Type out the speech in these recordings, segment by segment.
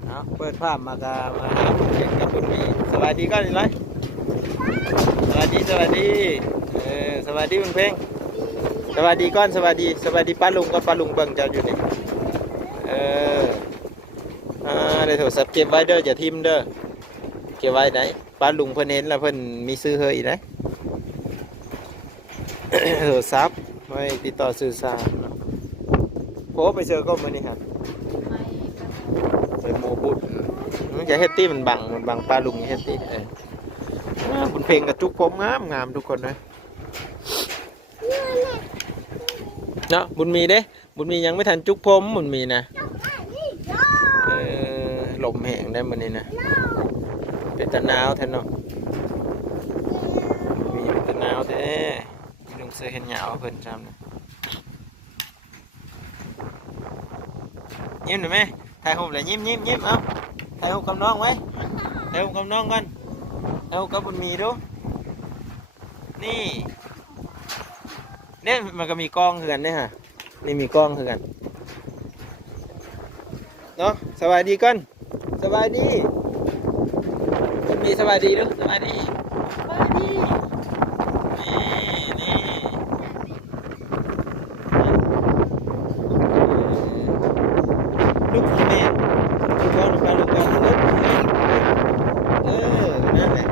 เอาเปิดภาพมากามาเห็นกับคุณมีสวัสดีก่อนเลยสวัสดีสวัสดีสวัสดีคุณเพ่งสวัสดีก่อนสวัสดีป้าลุงก่อนป้าลุงเบิ่งเจ้าอยู่นี่เออได้โทรศัพท์เก็บไว้เด้ออย่าทิมเด้อเก็บไว้ไหนป้าลุงเพิ่นเห็นแล้วเพิ่นมีซื้อเฮยนะ โทรศัพท์ไว้ติดต่อสื่อสารโผไปเจอก็มานี่ครับไปโมบุญอย่าเฮตตี้มันบังปลาลุงอย่าเฮตตี้บุญเพลงกับจุกผมงามทุกคนนะเนาะบุญมีเด้บุญมียังไม่ทันจุกผมบุญมีนะลมแห้งได้มันนี่นะเป็นตะนาวแทนเนาะมีเป็นตะนาวแท้ลุงเสือเห็นเหงาเพิ่นจำนะยิ้มหน่อยไหมถ่ายรูปเลยยิ้มเอาถ่ายรูปกับน้องไว้ถ่ายรูปกับน้องกันถ่ายรูปกับบุญมีดูนี่เนี่ยมันก็มีกล้องคือกันเนี่ยฮะนี่มีกล้องคือกันเนาะสวัสดีกันสวัสดีบุญมีสวัสดีดูสวัสดีนี่ลูกแม่ลูกก้อนลูกก้อนนั่นแหละ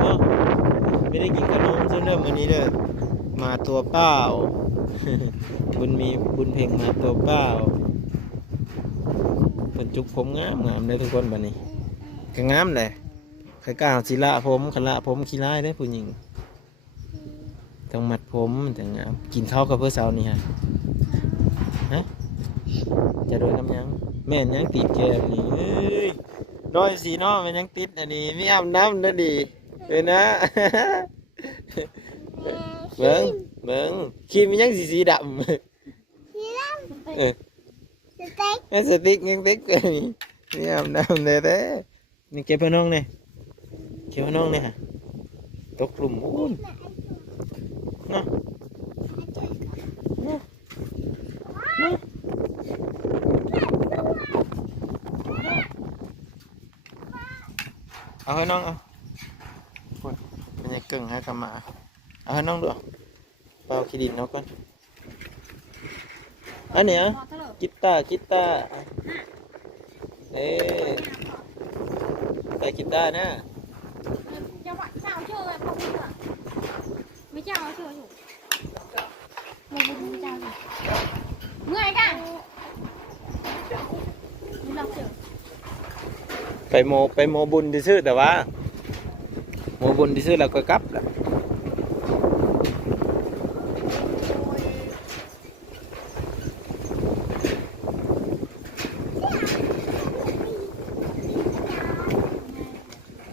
เนาะไม่ได้กินขนมจนเริ่มวันนี้เลยมาตัวเปล่า บุญมีบุญเพ่งมาตัวเปล่าเป็นจุกผมงามเลยทุกคนบัดนี้ก็งามเลยใครกล้าศิละผมขละผมขี้ร้ายได้ผู้หญิงต้องมัดผมแต่งามกินข้าวกับเพื่อสาวนี่ฮะจะโดนน้ำยังแม่ยังติดแกมนี่น้อยสีน้อมันยังติดอันนี้มีอาบน้ำนั่นดีนะเบิ้งขี้มันยังสีดำสติ๊กยังติ๊กนี่มีอาบน้ำเลยแต่นี่เก็บพน้องเนี่ยเก็บพน้องเนี่ยฮะตกกลุ่มอุ้นเนาะเอาให้น้องเอาคนมันจะกึ่งให้กำมาเอาให้น้องดูเปล่าขี้ดินน้องก่อนอันนี้กีตาร์แต่กีตาร์นะจะว่าเจ้าเชื่อเขาไม่เจ้าเชื่ออยู่โมบุญเจ้าอยู่เมื่อยกันเราเชื่อไปโมบุญที่ซื้อแต่ว่าโมบุญที่ซื้อเราก็กลับแหละ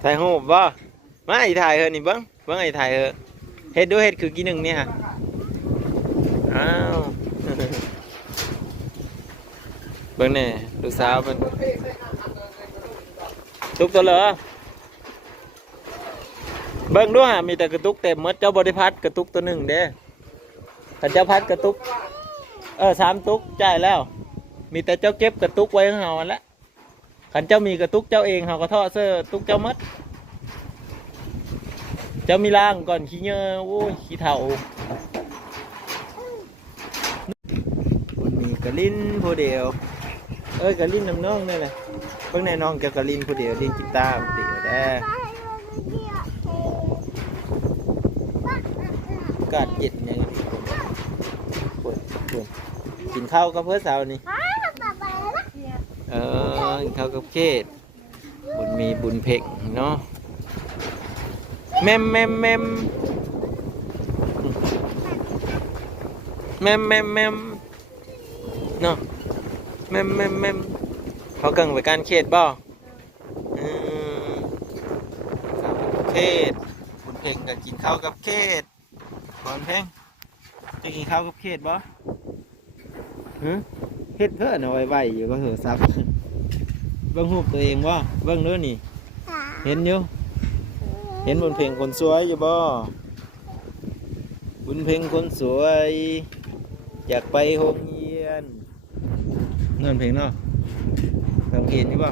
ถ่ายรูปบ่มาไอ้ถ่ายเฮอนี่เบิ้งไอ้ถ่ายเฮอเฮ็ดด้วยเฮ็ดคือกี่หนึ่งเนี่ยอ้าวเบิ้งเนี่ยลูกสาวเป็นตุกตัวเหรอเบิ้งด้วยมีแต่กระตุกเต็มมดเจ้าบริพัตรกระตุกตัวหนึ่งเด้ขันเจ้าพัดกระตุก3 ตุกจ่ายแล้วมีแต่เจ้าเก็บกระตุกไว้ของเฮาแล้วขันเจ้ามีกระตุกเจ้าเองเฮาก็ท่อเสื้อตุกเจ้ามดเจ้ามีล่างก่อนขี้เงือโอ้ยขี้เถ่ามีกระลิ้นผู้เดียวกระลิ้นน้ำน้องนี่แหละเพิ่งในน้องจะกระลิ้นผู้เดียวลิ้นกีตาร์ผู้เดียวได้กาดเย็นอย่างนี้กินข้าวกับเพื่อสาวนี่กินข้าวกับเขตบุญมีบุญเพ่งเนาะแมมเนาะแมมเขาเก่งไปการเขตบ่เขตบุญเพ่งก็กินข้าวกับเขตก่อนเพ่งจะกินข้าวกับเขตบ่เฮ็ดเพื่อนเอาไว้อยู่ก็เหอะซับเบิ่งรูปตัวเองบ่เบิ่งเด้อนี่เห็นอยู่เห็นบุญเพ่งคนสวยอยู่บ่บุญเพ่งคนสวยอยากไปโรงเรียนเงินเพลงเนาะ ต้องเห็นนี่บ่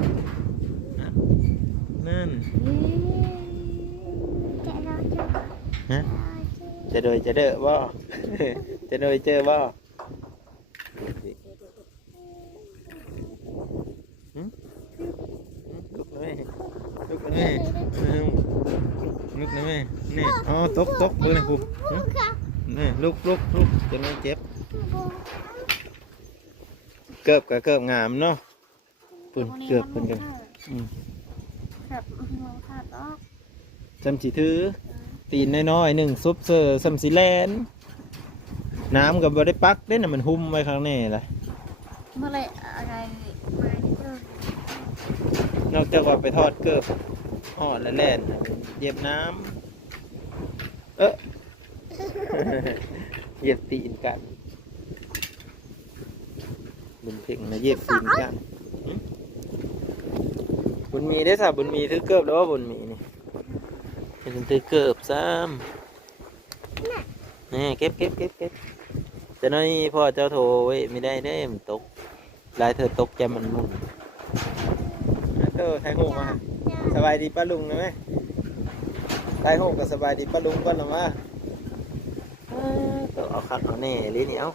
นั่น ฮะจะโดยจะเด้อบ่ จะโดยเจอบ่ลุกเลยลุกเลยลุกเลยนี่อ๋อตกเบิ่งเลยปุ๊บนี่ลุกจะไม่เจ็บเกิบกับเกิบงามเนาะปุ่นเกิบปุ่นกันจำสิถือตีนน้อยๆหนึ่งซุปเซอร์ซัมซีแลนน้ำกับบได้ปักได้น่ะมันหุ้มไว้ข้างในเลยเมื่อไรอะไรนอกจากว่าไปทอดเกิบห่อและแล่นเย็บน้ำเย็บตีนกันบุญเพ่งนะเย็บตีนกันบุญมีได้สับบุญมีถือเกิบแล้วว่าบุญมีนี่เป็นถือเกิบซ้ำนี่เก็บจะน้อยพ่อเจ้าโถไว้ไม่ได้มันตกลายเธอตกจะมันมุ่นเธอไทยหูมาสบายดีป้าลุงนะไหมไทยหูกับสบายดีป้าลุงก็หรือว่าเอาขัดเอาแน่ลิ้นเอา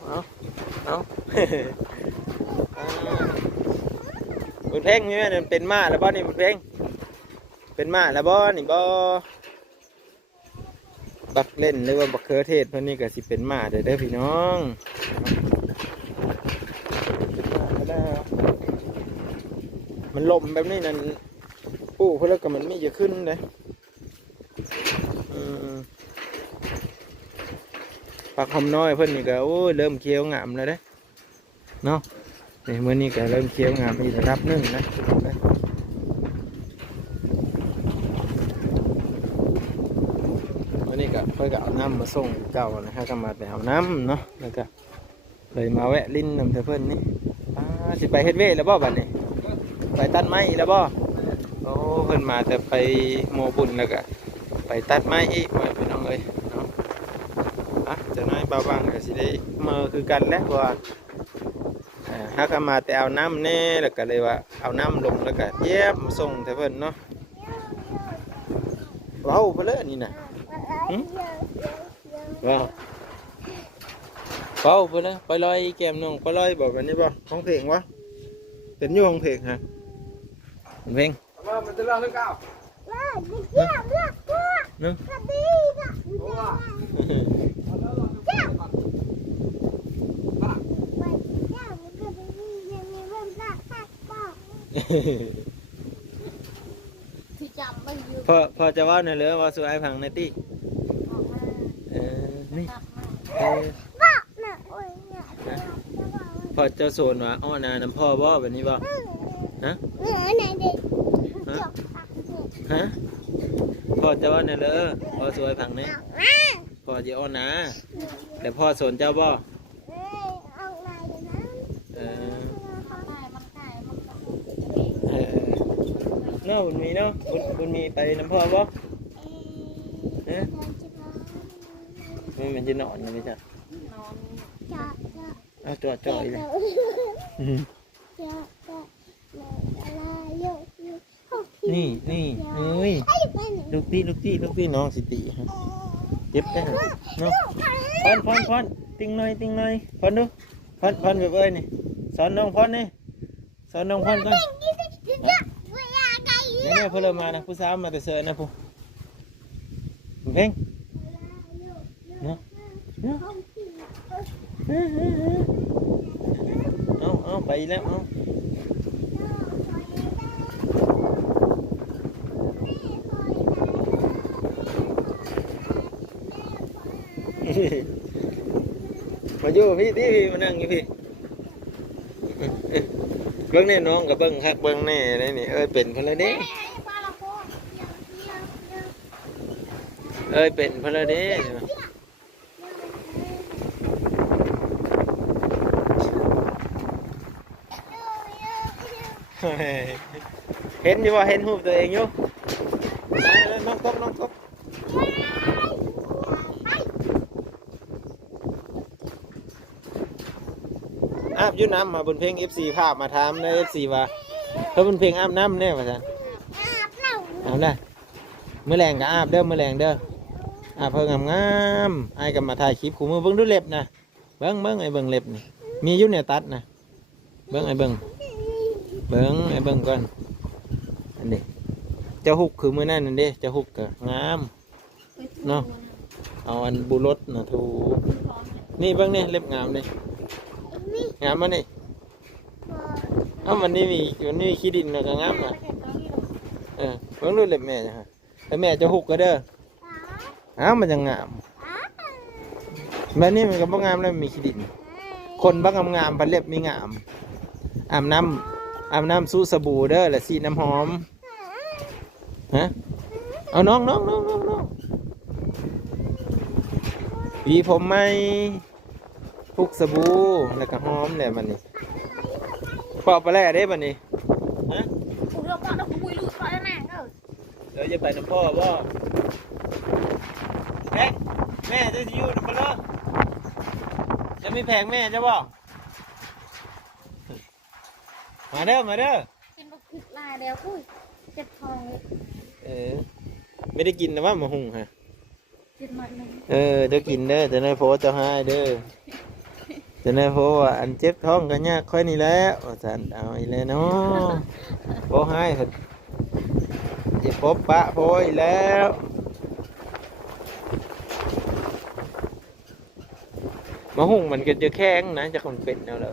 บุญเพ่งนี่แม่เนี่ยเป็นม้าแล้วบ่นี่บุญเพ่งเป็นม้าแล้วบ่นี่บ่บักเล่นหรือว่าบักเครือเทศพวกนี้ก็สิเป็นม้าเด้อพี่น้องมันลมแบบนี้นั่นปูเพื่อก็มันไม่จะขึ้นเลยปักหอมน้อยเพิ่นนี่ก็โอ้ยเริ่มเคี้ยวงามแล้วเด้เนาะนี่เมื่อนี้ก็เริ่มเคี้ยวงามอีกระดับหนึ่งนะเมื่อนี้ก็เพิ่นก็เอาน้ำมาส่งเก่านะครับก็มาแต่เอาน้ำเนาะแล้วก็เลยมาแวะลิ้นนำเพื่อนนี่สิไปเฮ็ดเวทแล้วบ่บัดนี้ไปตัดไม้แล้วบ่โอ้เพิ่นมาแต่ไปโมบุญแล้วก็ไปตัดไม้อีกพี่น้องเอ้ยเนาะจะน้อยเบาบางก็สิได้มือคือกันแล้วว่าถ้าก็มาแต่เอาน้ำแน่แล้วก็เลยว่าเอาน้ำลงแล้วก็เย็บมาส่งแต่เพิ่นเนาะว้าวเพิ่นเลยนี่น่ะว้าวเฝ้าเพิ่นเลยไปลอยแก้มน้องไปลอยบอกแบบนี้บ่ห้องเพลงวะเป็นอยู่ห้องเพลงฮะเพลงมันจะเล่าเรื่องเก่านึงพอจะว่าในเรื่องว่าสุไอพังในตี้นี่พอเจ้าโซนว่าอ้อนาน้ำพ่อบ่แบบนี้บ่นะฮะพ่อจะว่าในเรื่องพอสุไอพังนี่พ่อจะอ้อนาแต่พ่อโซนเจ้าบ่เนาะบุญมีเนาะบุญมีไปน้ำพ่อบ่มันจะนอนยังไงจ๊ะเอาจ่อเลยนี่เอ้ยลูกตีน้องสิตีเจ็บได้เนาะพอนติ้งหน่อยพอนดูพอนแบบเอ้ยนี่สอนน้องพอนนี่สอนน้องพอนก่อนเนี่ยเพื่อนมานะผู้สาวมาแต่เสือนะผู้เพ่งเนาะเอาไปแล้วเอามาอยู่พี่ที่พี่มานั่งอยู่พี่เบิ้งแน่น้องกับเบิ้งคักเบิ้งแน่นี่เอ้ยเป็นพลเด้เอ้ยเป็นพลเด้เห็นอยู่ว่าเห็นรูปตัวเองอยู่น้องกบ อาบอยู่น้ำมาบนเพลง FC ภาพมาถามใน FC ว่าเพิ่นบนเพลงอาบน้ำแน่ว่าซั่นเอาได้มื้อแรงก็อาบเด้อมื้อแรงเด้ออาบเพิ่งงามๆอ้ายก็มาถ่ายคลิปคู่มือเบิ่งดูเล็บนะเบิ่งไอ้เบิ่งเล็บนี่มีอยู่เนี่ยตัดนะเบิ่งไอ้เบิ่งก่อนอันนี้เจ้าฮุกคือมื้อนั้นนั่นเด้เจ้าฮุกก็งามเนาะเอาอันบุรสน่ะถูนี่เบิ่งนี่เล็บงามนี่งามมานี่มันนี่มีขี้ดินน่ะก็งามน่ะเบิ่งดูเล็บแม่จ้ะฮะแล้วแม่เจ้าฮุกก็เด้อมันจะงามแบบนี้มันก็บ่งามแล้วมีขี้ดินคนบ่งามพันเล็บมีงามอาบน้ำสู้สบู่เด้อและสีน้ำหอมฮะเอาน้องวีผมไหมพุกสบู่แล้วก็หอมเนี่ยมันนี่ปอกไปแล้วได้มันนี่ฮะ ผมเราบอกเราคุยรู้ก่อนแล้วนะเดี๋ยวจะไปน้ำพ่อบ่แม่จะอยู่น้ำพ่อเนาะจะไม่แพงแม่จะบ่มาเด้อเป็นบุกผิดลายเดียวคุยเจ็บทองเลย ไม่ได้กินนะว่ามาหุงฮะ กินหน่อยนึงเดี๋ยวกินเด้อจะได้โพสจะให้เด้อจะได้โพสว่าอันเจ็บท้องกันยากค่อยนี่แล้วสันเอาอีแล้วเนาะโพสให้เจ็บป๊บปะโพสอีแล้วมาหุงมันก็จะแข็งนะจะคงเป็นแล้วเหรอ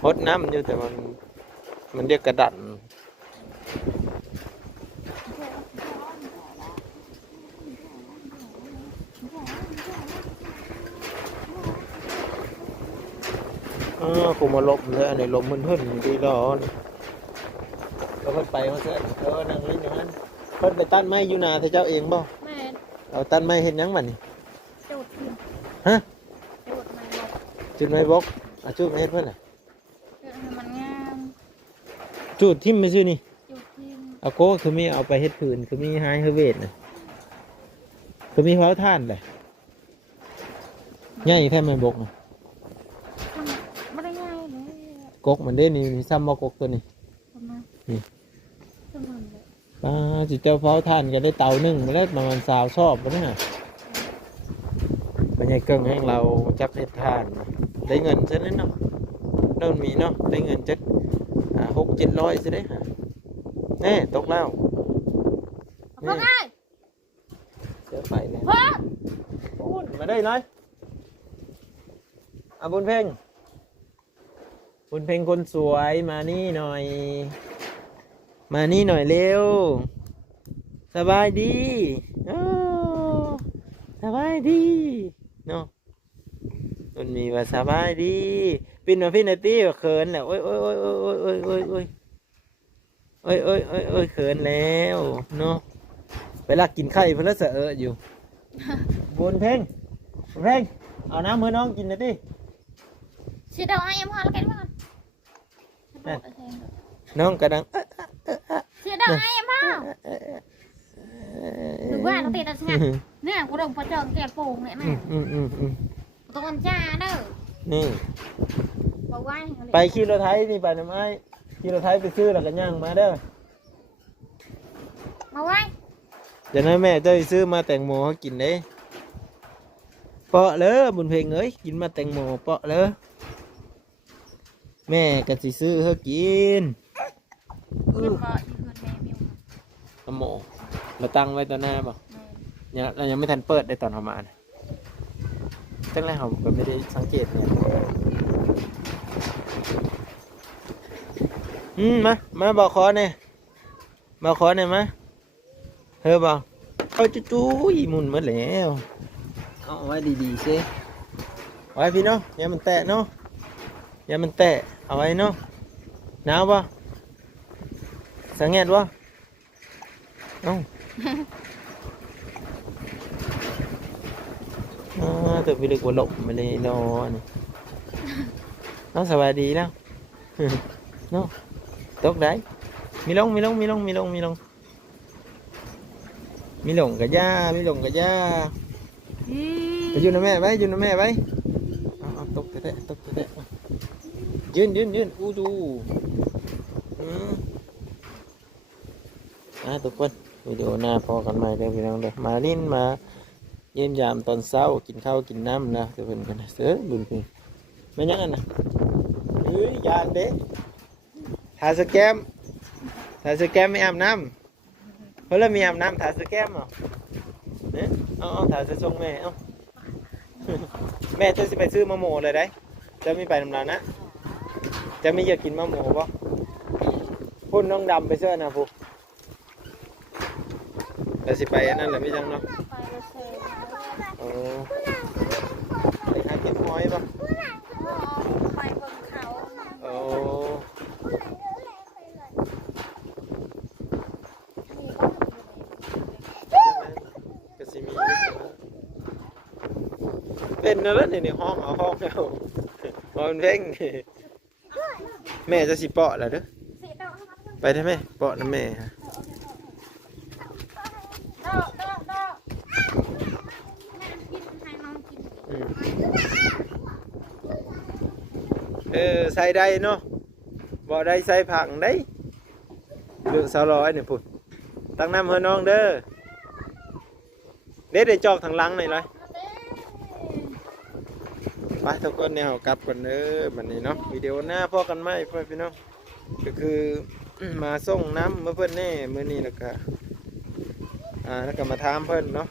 พดน้ำอยู่แต่มันเรียกกระดันกูมาลบเลยอันนี้ลมมึนขึ้นดีร้อนเราเพิ่นไปเขาเถอะนั่งเล่นอย่างนั้นเพิ่นไปตัดไม้อยู่นาเจ้าเองบ่แม่เอาตัดไม้เห็นยังมันนี่จุดทิมฮะจุดไม้บกจุดไม้บกจุดไม้เฮ็ดเพิ่นน่ะมันงามจุดทิ่มไม่ซื่อนี่จุดทิมเอาโก้คือมีเอาไปเฮ็ดผืนคือมีหายเฮเวทน่ะคือมีเผาถ่านเลยใหญ่แท้ไม้บกน่ะไม่ได้ง่ายเลยกกมันได้นี่ซ้ำมากกตัวนี้นี่จิเจ้าเผาถ่านก็ได้เตานึ่งมาได้ประมาณ20 ชอบไปนะมันใหญ่เกินให้เราจับเฮ็ดถ่านได้เงินซะแล้วเนาะโดนมีเนาะได้เงินจัด600-700ซะได้ฮะแน่ตกแล้วพ่อไงเสือไปเลยพ่อพูดมาได้หน่อยบุญเพ่งคนสวยมานี่หน่อยเร็วสบายดีสบายดีเนาะมันมีว่าสบายดีปินมาพี่นาตี้เขินแหละโอ้ยเขินแล้วเนาะไปลักกินไข่เพื่อเสอะอยู่บุญเพ่งเอาน้ำมือน้องกินหน่อยดิเสียดายยังพอแล้วกันมั้งน้องกระดังเสียดายยังพอหรือว่าเราตีกันใช่ไหมเนี่ยกูโดนพอเจอแกโป่งเนี่ยนะตรงจ้าเด้อนี่ไปขี่รถไถนี่ไปน้ำไอ้ขี่รถไถไปซื้อแล้วกันย่างมาเด้อมาไว้จะให้แม่จะซื้อมาแตงโมให้กินได้เปาะเลยบุญเพลงเอ้ยกินมาแตงโมเปาะเลยแม่ก็สิซื้อให้กินโมเราตั้งไว้ตอนหน้าบ่เนี่ยเรายังไม่ทันเปิดได้ตอนประมาณตั้งแต่เราก็ไม่ได้สังเกตเนี่ยมาบอกขอเนี่ยมาเอาจู้ๆมุนมาแล้วเอาไว้ดีๆสิไว้พี่เนาะอย่ามันแตะเนาะเอาไว้เนาะหนาวป่ะสังเกตป่ะตัวพี่เล็กว่าหลบมาเลยนอนน้องสบายดีแล้วเนาะตกได้มีลงกับย่าไปอยู่นะแม่ไว้ตกแต่ ยืนอู้ดูทุกคนวิดีโอหน้าพอกันใหม่เด้อพี่น้องเด้อมาลิ้นมาเยี่ยมยามตอนเช้ากินข้าวกินน้ำนะทุกคนกันนะเสือบุญพี่ไม่ยังกันนะเฮ้ยยานเด้ทาสแกมไม่อาบน้ำเพราะเรามีอาบน้ำทาสแกมเหรอเนี่ยเอาทาสทรงแม่เอาแม่จะไปซื้อมะโมเลยได้จะไม่ไปน้ำลายนะจะไม่อยากกินมะโมป่ะพุ่นน้องดำไปเสื้อนะพูแล้วสิไปอันนั้นแหละไม่จังเนาะ ไปรถเซลล์ โอ้ไปหาเก็บหอยป่ะ ไปบนเขา โอ้ มีก็ ก็สิมีเป็นนั่นแหละในห้องเอาห้องแล้วห้องเพ่งแม่จะสิเปาะแล้วเด้อ สีดอก ไปได้ไหมเปาะน้ำแม่ฮะ ดอกแม่กินให้น้องกิน ใส่ได้เนาะบ่ได้ใส่ผักได้เลือกสาวร้อยเนี่ยพุ่นตั้งน้ำเฮือน้องเด้อเด็ดได้จอกทางหลังหน่อยเลยไปทุกคนเนี่ยกลับกันเด้อวันนี้เนาะวิดีโอหน้าพ่อกันไหมพ่อพี่น้องก็คือมาส่งน้ำเมื่อเพิ่นแน่เมื่อนี้แล้วก็แล้วก็มาถามเพิ่นเนาะ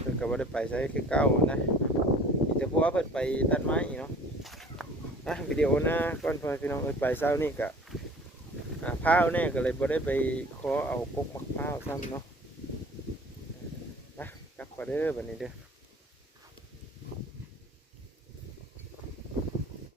เพิ่นก็บ่ได้ไปใช้คือเก้านะมีแต่พวกเพิ่นไปตัดไม้เนาะวิดีโอหน้าก่อนพ่อพี่น้องไปเช้านี่ก็พร้าวแน่ก็เลยบ่ได้ไปขอเอากกมะพร้าวซ้ำเนาะกลับมาเด้อวันนี้เด้อ